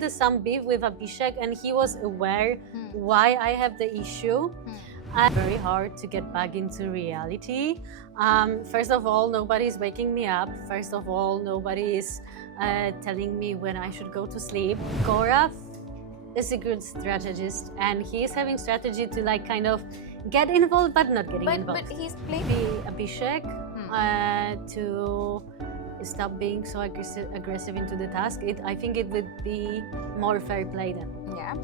had some beef with Abhishek, and he was aware why I have the issue. Very hard to get back into reality. First of all, nobody's waking me up. First of all, nobody is telling me when I should go to sleep. Gaurav is a good strategist, and he is having strategy to like kind of get involved but not getting involved. But he's playing Abhishek to stop being so aggressive into the task. I think it would be more fair play then. Yeah.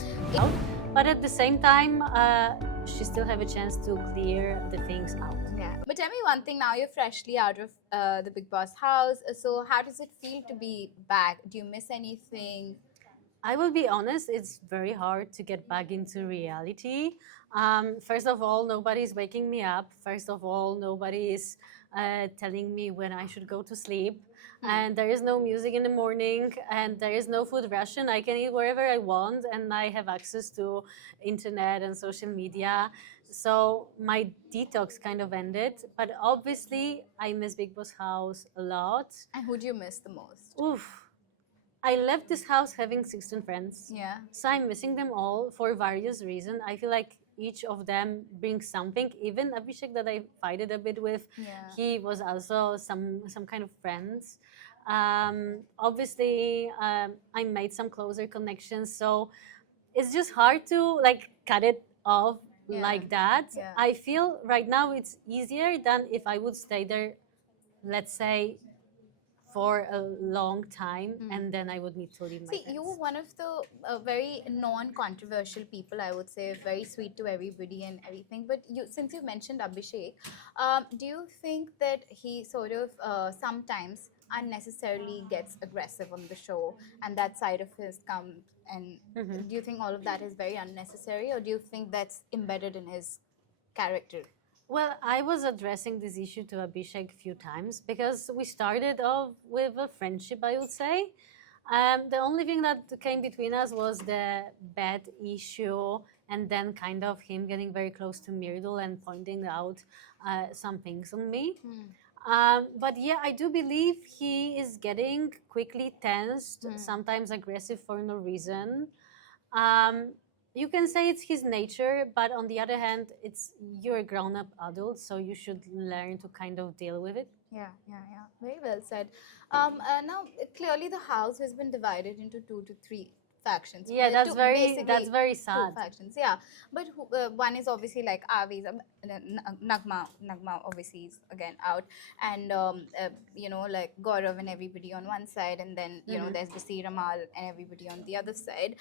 But at the same time, she still have a chance to clear the things out. Yeah. But tell me one thing, now you're freshly out of the Bigg Boss house. So how does it feel to be back? Do you miss anything? I will be honest, it's very hard to get back into reality. First of all, nobody's waking me up. First of all, nobody is telling me when I should go to sleep. And there is no music in the morning, and there is no food ration. I can eat wherever I want, and I have access to internet and social media. So my detox kind of ended. But obviously, I miss Bigg Boss house a lot. And who do you miss the most? Oof. I left this house having 16 friends. Yeah. So I'm missing them all for various reasons. I feel like each of them brings something. Even Abhishek that I fighted a bit with, he was also some kind of friends. Obviously, I made some closer connections. So it's just hard to like cut it off like that. Yeah. I feel right now it's easier than if I would stay there, let's say, for a long time, and then I would need to leave my See, friends. you were one of the very non-controversial people, I would say, very sweet to everybody and everything. But since you mentioned Abhishek, do you think that he sort of sometimes unnecessarily gets aggressive on the show, and that side of his comes? And do you think all of that is very unnecessary, or do you think that's embedded in his character? Well, I was addressing this issue to Abhishek a few times because we started off with a friendship, I would say. The only thing that came between us was the bed issue, and then kind of him getting very close to Mridul and pointing out some things on me. But yeah, I do believe he is getting quickly tensed, sometimes aggressive for no reason. You can say it's his nature, but on the other hand, you're a grown-up adult, so you should learn to kind of deal with it. Yeah. Very well said. Now, clearly the house has been divided into 2 to 3 factions. Yeah, that's very sad. 2 factions, yeah. But one is obviously like Avi's, Nagma obviously is again out, and like Gaurav and everybody on one side, and then there's the Ramal and everybody on the other side.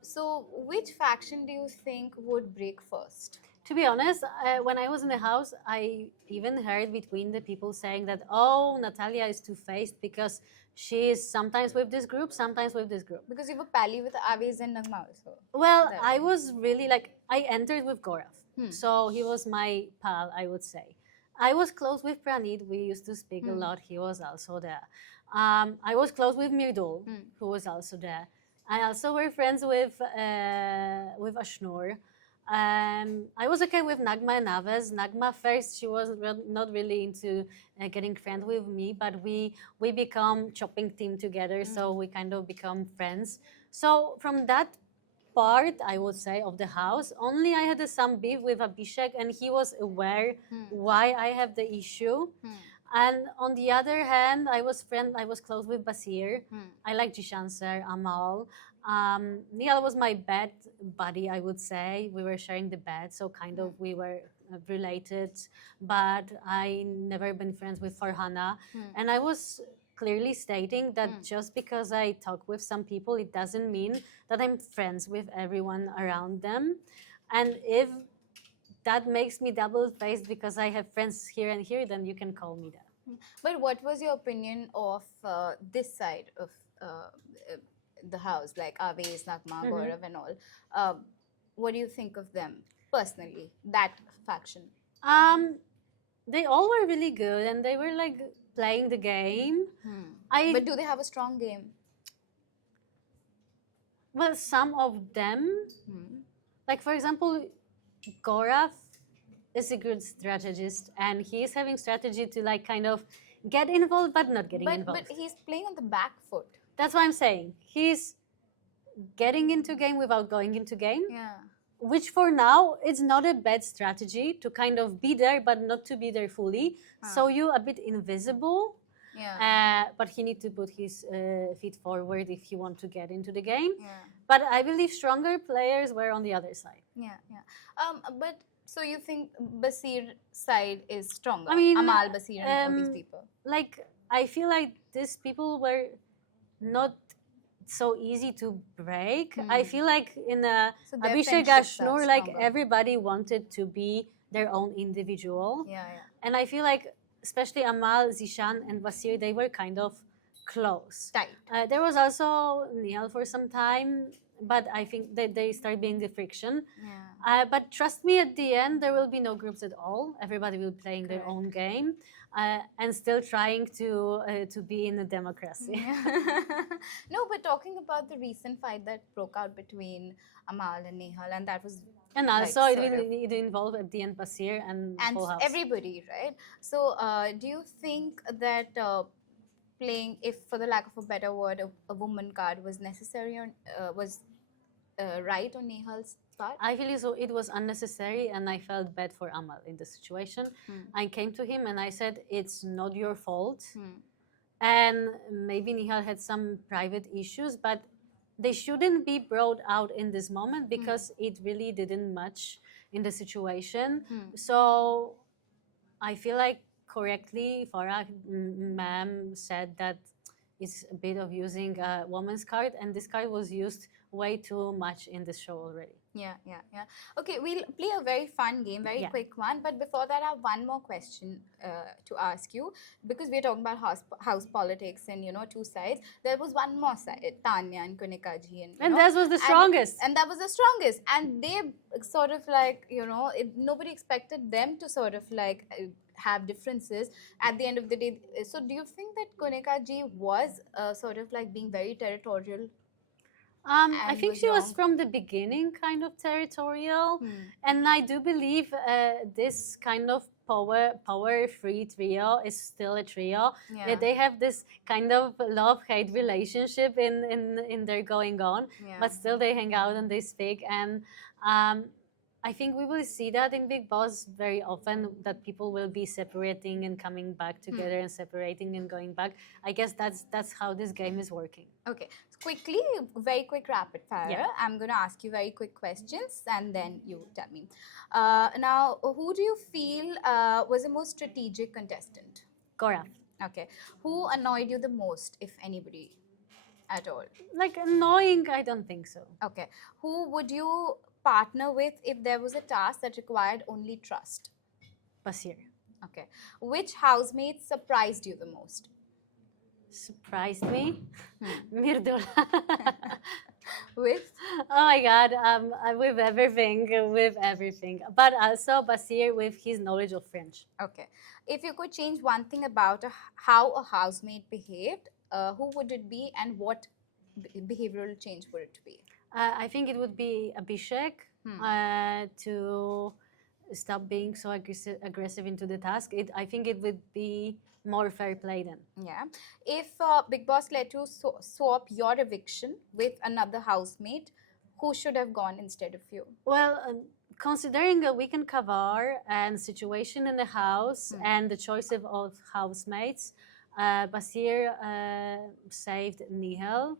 So which faction do you think would break first? To be honest, when I was in the house, I even heard between the people saying that, oh, Natalia is two-faced because she is sometimes with this group, sometimes with this group. Because you were pally with Avi's and Nagma also. Well, I was really like, I entered with Gaurav. So he was my pal, I would say. I was close with Pranit. We used to speak a lot. He was also there. I was close with Mridul, who was also there. I also were friends with Ashnur. I was okay with Nagma and Aves. Nagma first, she was not really into getting friends with me, but we become chopping team together, so we kind of become friends. So from that part, I would say, of the house, only I had some beef with Abhishek, and he was aware why I have the issue. And on the other hand, I was close with Basir. I like Jishan sir, Amal. Neil was my bed buddy, I would say. We were sharing the bed, so kind of we were related. But I never been friends with Farhana. And I was clearly stating that just because I talk with some people, it doesn't mean that I'm friends with everyone around them. And if that makes me double-faced because I have friends here and here, then you can call me that. But what was your opinion of this side of the house, like Aves, Nagma, Gaurav and all? What do you think of them personally, that faction? They all were really good, and they were like playing the game. But do they have a strong game? Well, some of them, like for example, Gaurav is a good strategist, and he is having strategy to like kind of get involved but not getting involved. But he's playing on the back foot. That's what I'm saying. He's getting into game without going into game. Yeah. Which for now, it's not a bad strategy to kind of be there, but not to be there fully. So you a bit invisible. Yeah. But he needs to put his feet forward if he want to get into the game. Yeah. But I believe stronger players were on the other side. Yeah. Yeah. But so you think Basir's side is stronger? I mean, Amal, Basir, and all these people. Like, I feel like these people were not so easy to break. I feel like in So their Abhishek friendships are Ashnur, like stronger. everybody wanted to be their own individual. Yeah. Yeah. And I feel like especially Amal, Zishan, and Basir, they were kind of close. Tight. There was also Nihal for some time, but I think that they start being the friction. Yeah. But trust me, at the end, there will be no groups at all. Everybody will be playing their Correct. own game and still trying to be in a democracy. No, but talking about the recent fight that broke out between Amal and Nehal, and that was And like, also, sort it of- will it involve at the end Basir and whole house. everybody, right? So, do you think that playing, if for the lack of a better word, a woman card was necessary or was right on Nehal's part? I feel so it was unnecessary, and I felt bad for Amal in the situation. I came to him and I said, "It's not your fault." And maybe Nihal had some private issues, but they shouldn't be brought out in this moment because it really didn't match in the situation. So I feel like correctly, Farah ma'am said that it's a bit of using a woman's card, and this card was used way too much in this show already. Yeah. Okay, we'll play a very fun game, very Yeah. quick one. But before that, I have one more question to ask you, because we're talking about house politics and two sides. There was one more side, Tanya and Kunika ji, And that was the strongest. And that was the strongest. And they sort of like nobody expected them to sort of like have differences at the end of the day. So do you think that Kunika ji was sort of like being very territorial? I And think was she was wrong. from the beginning kind of territorial, and I do believe this kind of power-free trio is still a trio. Yeah. They have this kind of love-hate relationship in their going on, Yeah. but still they hang out and they speak. And I think we will see that in Bigg Boss very often, that people will be separating and coming back together and separating and going back. I guess that's how this game is working. Okay, so quickly, very quick rapid fire. Yeah. I'm going to ask you very quick questions and then you tell me. Now, who do you feel was the most strategic contestant? Gaurav. Okay. Who annoyed you the most, if anybody at all? Like annoying, I don't think so. Okay. Who would you partner with if there was a task that required only trust? Basir. Okay. Which housemate surprised you the most? Surprised me. Mridul. With? Oh my God, with everything. But also Basir with his knowledge of French. Okay. If you could change one thing about how a housemate behaved, who would it be and what behavioral change would it be? I think it would be Abhishek to stop being so aggressive into the task. I think it would be more fair play then. Yeah. If Bigg Boss let you swap your eviction with another housemate, who should have gone instead of you? Well, considering a weekend cover and situation in the house and the choice of housemates, Basir saved Nihal.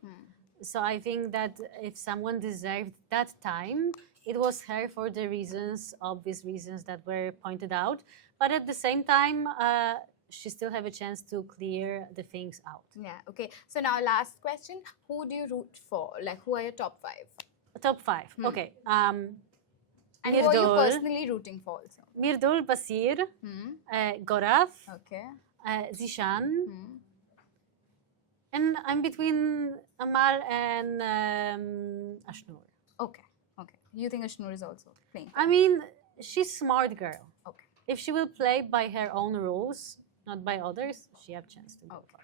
So I think that if someone deserved that time, it was her for the obvious reasons that were pointed out. But at the same time, she still have a chance to clear the things out. Yeah. Okay. So now last question. Who do you root for? Like, who are your top 5? Top 5. Okay. And who are you personally rooting for also? Mridul, Basir, Gaurav, Okay. Zishan. And I'm between Amal and Ashnur. Okay. Okay. You think Ashnur is also playing? I mean, she's smart girl. Okay. If she will play by her own rules, not by others, she have chance to go far.